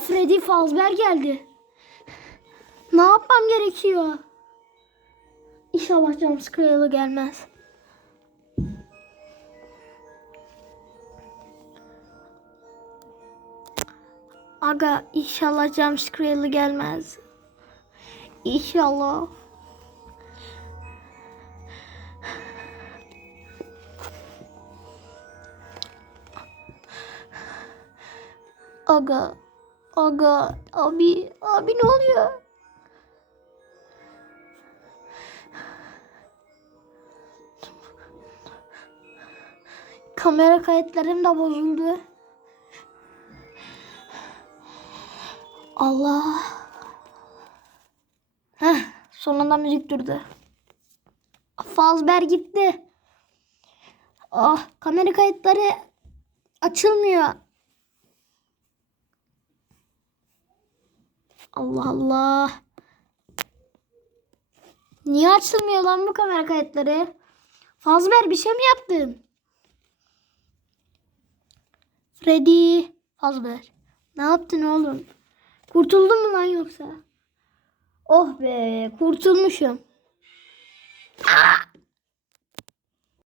Aga Freddy Fazbear geldi. Ne yapmam gerekiyor? İnşallah jumpscare'lı gelmez. Aga inşallah jumpscare'lı gelmez. İnşallah. Aga, aga, abi, abi ne oluyor? Kamera kayıtlarım da bozuldu. Allah. Heh, sonunda müzik durdu. Fazber gitti. Ah, kamera kayıtları açılmıyor. Allah Allah. Niye açılmıyor lan bu kamera kayıtları? Fazber bir şey mi yaptın? Freddy. Fazber. Ne yaptın oğlum? Kurtuldun mu lan yoksa? Oh be kurtulmuşum.